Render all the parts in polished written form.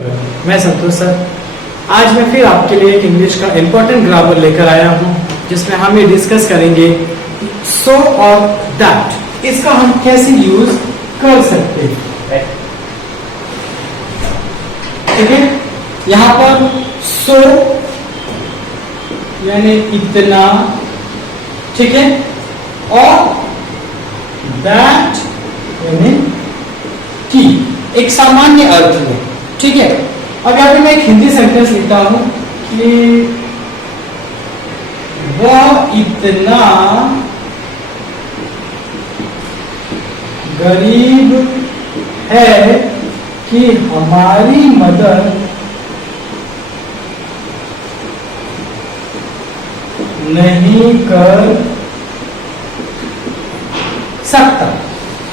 मैं संतोष सर। आज मैं फिर आपके लिए एक इंग्लिश का इम्पोर्टेंट ग्रामर लेकर आया हूँ, जिसमें हम ये डिस्कस करेंगे सो और दैट, इसका हम कैसे यूज कर सकते हैं। ठीक है, यहाँ पर सो यानी इतना, ठीक है, और दैट यानी कि, एक सामान्य अर्थ में। ठीक है, अब यहाँ पे मैं एक हिंदी सेंटेंस लिखता हूं कि वह इतना गरीब है कि हमारी मदद नहीं कर सकता।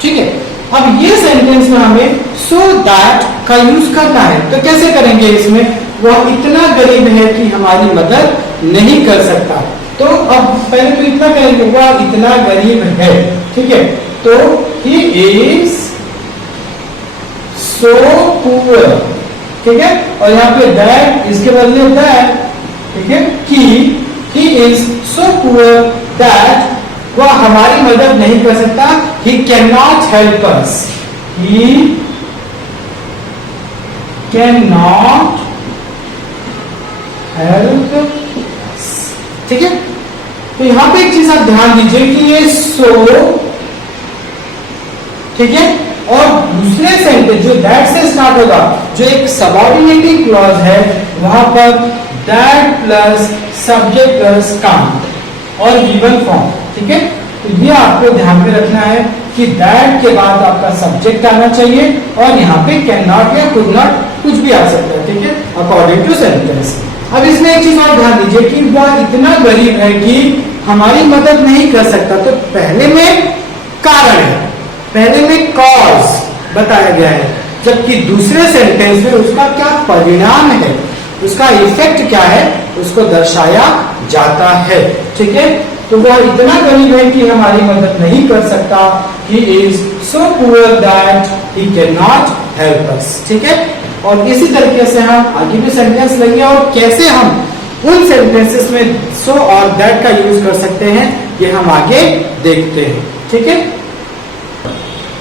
ठीक है, अब ये सेंटेंस में हमें सो दैट का यूज करना है। तो कैसे करेंगे इसमें? वह इतना गरीब है कि हमारी मदद नहीं कर सकता। तो अब पहले तो इतना करेंगे, वह इतना गरीब है। ठीक है, तो ही इज सो पुअर। ठीक है, और यहाँ पे दैट, इसके बदले दैट, ठीक है, कि he is so poor that वह हमारी मदद नहीं कर सकता। He cannot help us. He cannot help us. ठीक है, तो यहां पे एक चीज आप ध्यान दीजिए कि ये सो, ठीक है, और दूसरे सेंटेंस जो दैट से स्टार्ट होगा, जो एक सबऑर्डिनेटिंग क्लॉज है, वहां पर that plus subject plus count और गिवन फॉर्म। ठीक है, तो ये आपको ध्यान में रखना है कि दैट के बाद आपका सब्जेक्ट आना चाहिए और यहाँ पे कैन नॉट या कुड नॉट कुछ भी आ सकता है। ठीक है, अकॉर्डिंग टू सेंटेंस। अब इसमें एक चीज और ध्यान दीजिए कि वह इतना गरीब है कि हमारी मदद नहीं कर सकता। तो पहले में कारण है, पहले में कॉज बताया गया है, जबकि दूसरे सेंटेंस में उसका क्या परिणाम है, उसका इफेक्ट क्या है, उसको दर्शाया जाता है। ठीक है, तो वह इतना गरीब है कि हमारी मदद नहीं कर सकता। He is so poor that he cannot help us. ठीक है, और इसी तरीके से हम आगे भी सेंटेंस लेंगे और कैसे हम उन सेंटेंसेस में so और that का यूज कर सकते हैं, ये हम आगे देखते हैं। ठीक है,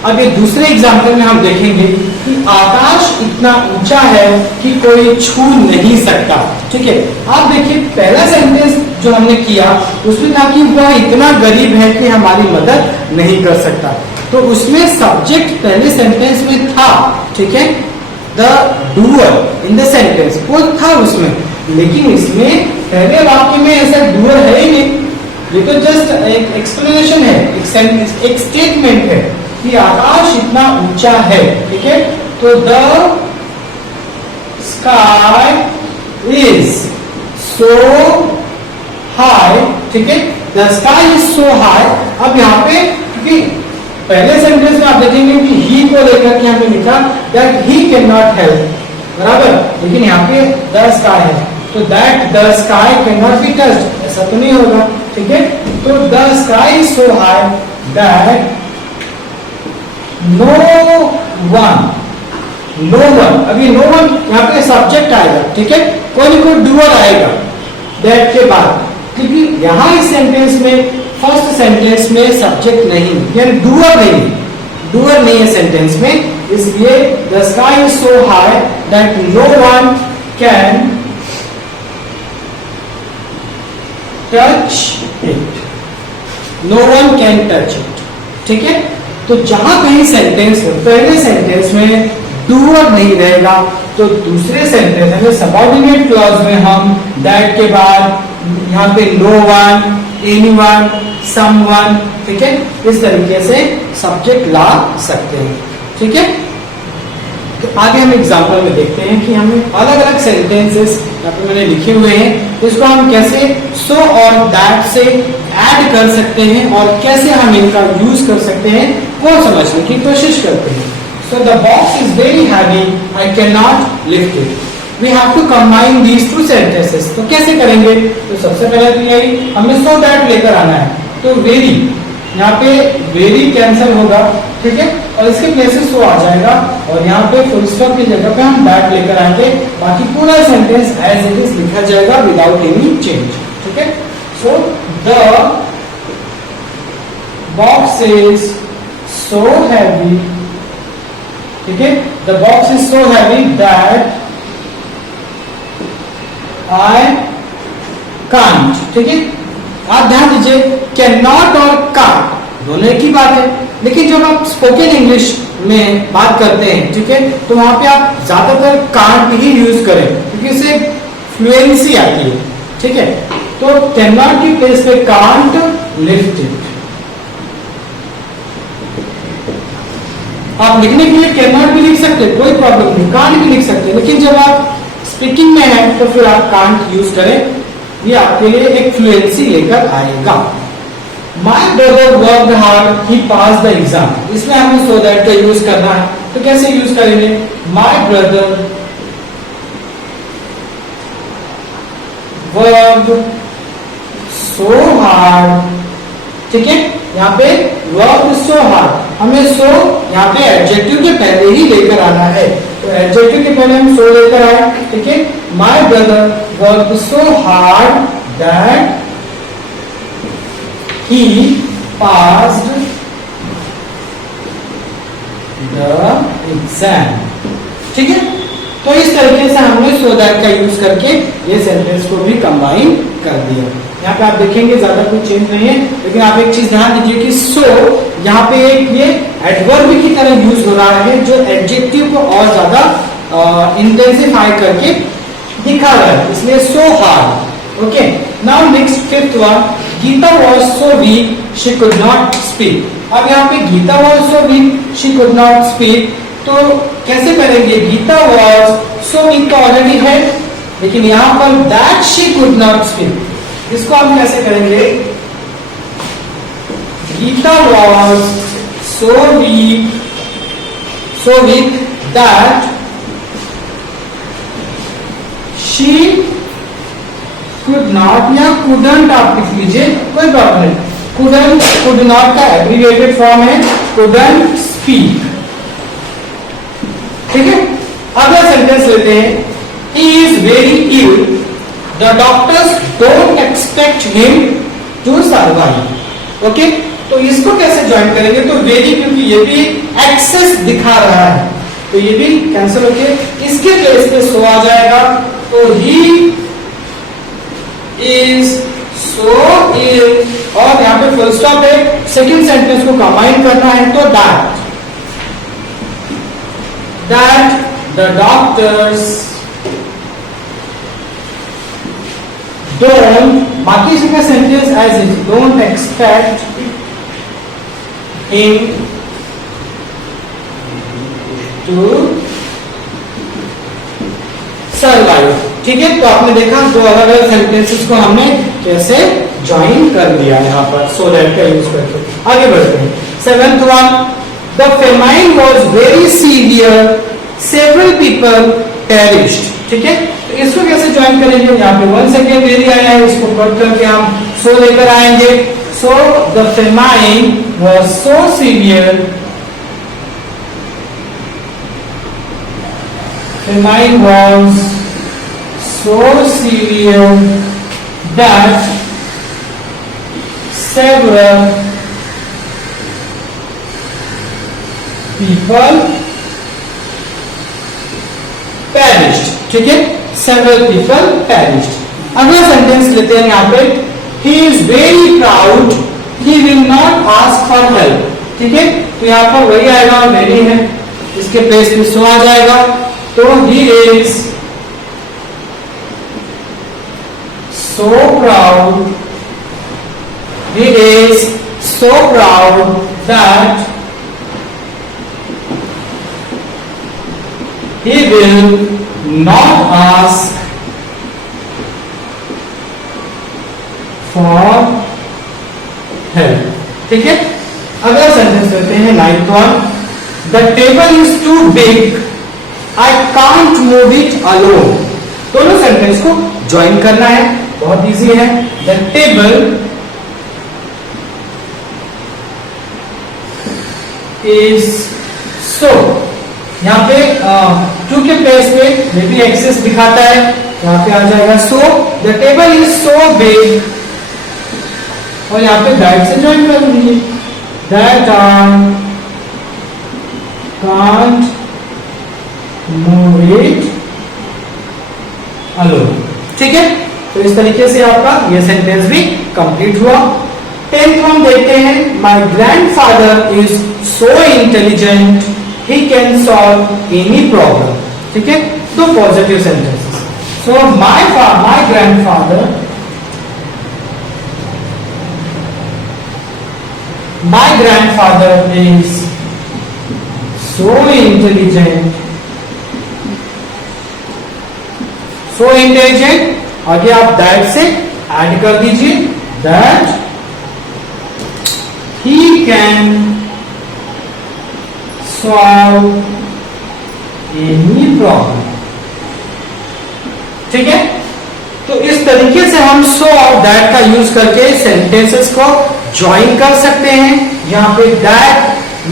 अब ये दूसरे एग्जाम्पल में हम देखेंगे कि आकाश इतना ऊंचा है कि कोई छू नहीं सकता। ठीक है, आप देखिए पहला सेंटेंस जो हमने किया उसमें था कि वह इतना गरीब है कि हमारी मदद नहीं कर सकता। तो उसमें सब्जेक्ट पहले सेंटेंस में था। ठीक है, the doer in the sentence वो था उसमें, लेकिन इसमें पहले वाक्य में ऐसा डूअर है ही नहीं। ये तो जस्ट एक एक्सप्लेनेशन है, एक स्टेटमेंट है कि आकाश इतना ऊंचा है। ठीक है, तो the sky is so high. ठीक है, the sky is so high. अब यहाँ पे क्योंकि पहले सेंटेंस में आप देखेंगे कि ही को लेकर के हमने लिखा that he can not help, बराबर, लेकिन यहाँ पे द स्काई है, तो that the sky can not be touched, ऐसा तो नहीं होगा। ठीक है, तो the sky is so high that no one, अभी नो वन यहाँ पे सब्जेक्ट आएगा। ठीक है, कोई ना कोई डूअर आएगा दैट के बाद, क्योंकि यहाँ इस सेंटेंस में फर्स्ट सेंटेंस में सब्जेक्ट नहीं, यानी डूअर नहीं है सेंटेंस में, इसलिए the sky is so high that no one can touch it, no one can touch it. ठीक है, तो जहां कहीं सेंटेंस पहले सेंटेंस में डूअर नहीं रहेगा, तो दूसरे सेंटेंस में सबऑर्डिनेट क्लॉज में हम दैट के बाद यहाँ पे नो वन, एनीवन, समवन, ठीक है, इस तरीके से सब्जेक्ट ला सकते हैं। ठीक है, तो आगे हम एग्जांपल में देखते हैं कि हमें अलग अलग सेंटेंसेस यहाँ पे मैंने लिखे हुए हैं, इसको हम कैसे सो और दैट से ऐड कर सकते हैं और कैसे हम इनका यूज कर सकते हैं वो समझने की कोशिश करते हैं। So the box is very heavy, I can not lift it. We have to combine these two sentences. तो कैसे करेंगे? तो सबसे पहले तो यही हमें सो दैट लेकर आना है। तो वेरी यहाँ पे वेरी कैंसिल होगा, ठीक है, और इसके प्लेसेस तो आ जाएगा और यहाँ पे फुल स्टॉप की जगह पे हम दैट लेकर आएंगे, बाकी पूरा सेंटेंस एज इट इज लिखा जाएगा विदाउट एनी चेंज, ठीक है। सो the box is so heavy, ठीक है, the box is so heavy that I can't, ठीक है। आप ध्यान दीजिए, कैन नॉट और कांट दोनों एक ही बात है, लेकिन जब आप स्पोकन इंग्लिश में बात करते हैं, ठीक है, तो वहां पे आप ज्यादातर कांट ही यूज करें क्योंकि इससे फ्लुएंसी आती है, ठीक है। तो कैन नॉट की प्लेस पे कांट लिफ्ट इट। आप लिखने के लिए कैन नॉट भी लिख सकते, कोई प्रॉब्लम नहीं, कांट भी लिख सकते, लेकिन जब आप स्पीकिंग में है तो फिर आप कांट यूज करें, ये आपके लिए एक फ्लुएंसी लेकर आएगा। My brother worked hard, he pass the exam, इसमें हमें सो दैट का यूज करना है, तो कैसे यूज करेंगे? My brother worked so hard, ठीक है, यहाँ पे वर्कड सो हार्ड, हमें सो यहाँ पे एडजेक्टिव के पहले ही लेकर आना है, तो एडजेक्टिव के pहले हम सो लेकर आए, ठीक है। My brother worked so hard that he passed the exam, ठीक है। तो इस तरीके से हमने सो दैट का यूज करके ये सेंटेंस को भी कंबाइन कर दिया। यहाँ पे आप देखेंगे ज्यादा कुछ चेंज नहीं है, लेकिन आप एक चीज ध्यान दीजिए कि सो यहाँ पे एक ये एडवर्ब की तरह यूज हो रहा है जो एडजेक्टिव को और ज्यादा इंटेंसिफाई करके दिखा रहा है, इसलिए so hard. Okay, now next fifth one, Geeta was so weak she could not speak. अब यहाँ पे Geeta was so weak she could not speak, तो कैसे करेंगे? गीता वाज सो वीक तो ऑलरेडी है, लेकिन यहाँ पर that she could not speak, इसको हम कैसे करेंगे? Geeta was so weak that she could not, या कुडंट आप लिख लीजिए, कोई प्रॉब्लम नहीं। कुडंट, कुड नॉट का एब्रिविएटेड फॉर्म है कुडंट स्पीक, ठीक है। अगला सेंटेंस लेते हैं, he is very ill, the doctors don't expect him to survive. Okay, तो इसको कैसे ज्वाइन करेंगे? तो वेरी, क्योंकि ये भी एक्सेस दिखा रहा है, तो ये भी कैंसिल होके इसके प्लेस पे सो आ जाएगा, तो ही इज सो इल, और यहाँ पे फुल स्टॉप है, सेकंड सेंटेंस को कंबाइन करना है, तो दैट द डॉक्टर्स डोंट, बाकी इसका sentence as is, don't expect him to survive, ठीक है। तो आपने देखा दो अलग अलग सेंटेंसेस को हमने कैसे ज्वाइन कर दिया यहाँ पर सो दैट का यूज करके। आगे बढ़ते हैं, seventh one, the famine was very severe, several people perished, ठीक है। तो इसको कैसे ज्वाइन करेंगे? यहाँ पे वन सेकेंड वेरी आया है, इसको कट करके हम सो लेकर आएंगे, so the famine was so severe, famine was so severe that several people perished, ठीक है, several people perished। अगला सेंटेंस लेते हैं यहाँ पे, he is very proud, he will not ask for help, ठीक है। तो यहाँ पर वही आएगा, very है, इसके प्लेस पे सो आ जाएगा, तो he is so proud, he is so proud that he will not ask for help, ठीक है। अगला सेंटेंस लेते हैं ninth one, the table is too big, I can't move it alone. दोनों सेंटेंस को ज्वाइन करना है, बहुत इजी है। द टेबल इज सो, यहाँ पे क्योंकि प्लेस में भी एक्सेस दिखाता है, यहाँ पे आ जाएगा so the table is so big, और यहाँ पे दैट से ज्वाइन कर दीजिए, that I can't move it alone. ठीक है, तो इस तरीके से आपका ये सेंटेंस भी कंप्लीट हुआ। 10th हम देखते हैं, माई grandfather is so intelligent he can solve any problem. ठीक है, तो positive sentences. So my grandfather is so intelligent, so intelligent, आगे आप दैट से ऐड कर दीजिए, that he can solve any problem। ठीक है, तो इस तरीके से हम सो और दैट का यूज करके सेंटेंसेस को ज्वाइन कर सकते हैं। यहाँ पे दैट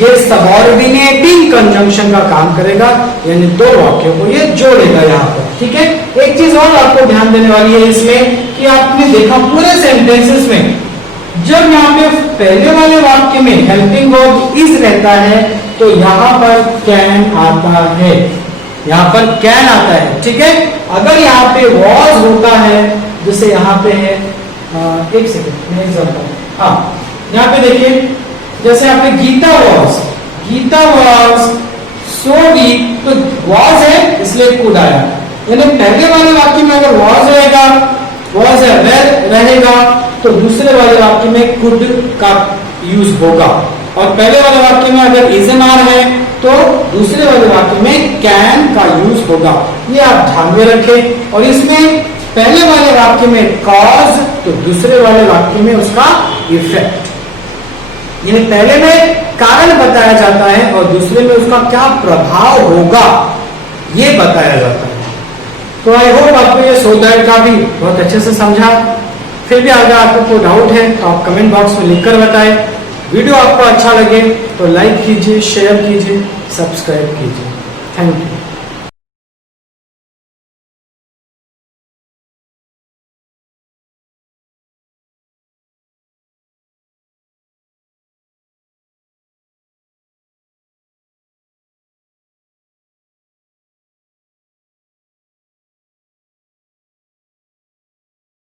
ये सबऑर्डिनेटिंग कंजंक्शन का काम करेगा, यानी दो वाक्यों को ये जोड़ेगा यहाँ पर। ठीक है, एक चीज और आपको ध्यान देने वाली है इसमें कि आपने देखा पूरे सेंटेंसेस में जब यहाँ पे पहले वाले वाक्य में हेल्पिंग वर्ब इज रहता है तो यहाँ पर कैन आता है, यहाँ पर कैन आता है। ठीक है, अगर यहाँ पे वॉज होता है, जैसे यहाँ पे है, एक सेकेंड मैं एग्जांपल, हाँ यहाँ पे देखिए, जैसे यहाँ पे गीता वॉज सो वीक, तो वॉज है इसलिए कुड आया, यानी पहले वाले वाक्य में अगर वॉज रहेगा, वॉज है वेर रहेगा, तो दूसरे वाले वाक्य में कुड का यूज होगा, और पहले वाले वाक्य में अगर इज एन आर है तो दूसरे वाले वाक्य में कैन का यूज होगा। ये आप ध्यान में रखें। और इसमें पहले वाले वाक्य में कॉज, तो दूसरे वाले वाक्य में उसका इफेक्ट, यानी पहले में कारण बताया जाता है और दूसरे में उसका क्या प्रभाव होगा ये बताया जाता है। तो आई होप आपको ये सो दैट का भी बहुत अच्छे से समझा। फिर भी अगर आपको कोई डाउट है तो आप कमेंट बॉक्स में लिखकर बताएं। वीडियो आपको अच्छा लगे तो लाइक कीजिए, शेयर कीजिए, सब्सक्राइब कीजिए। Thank you.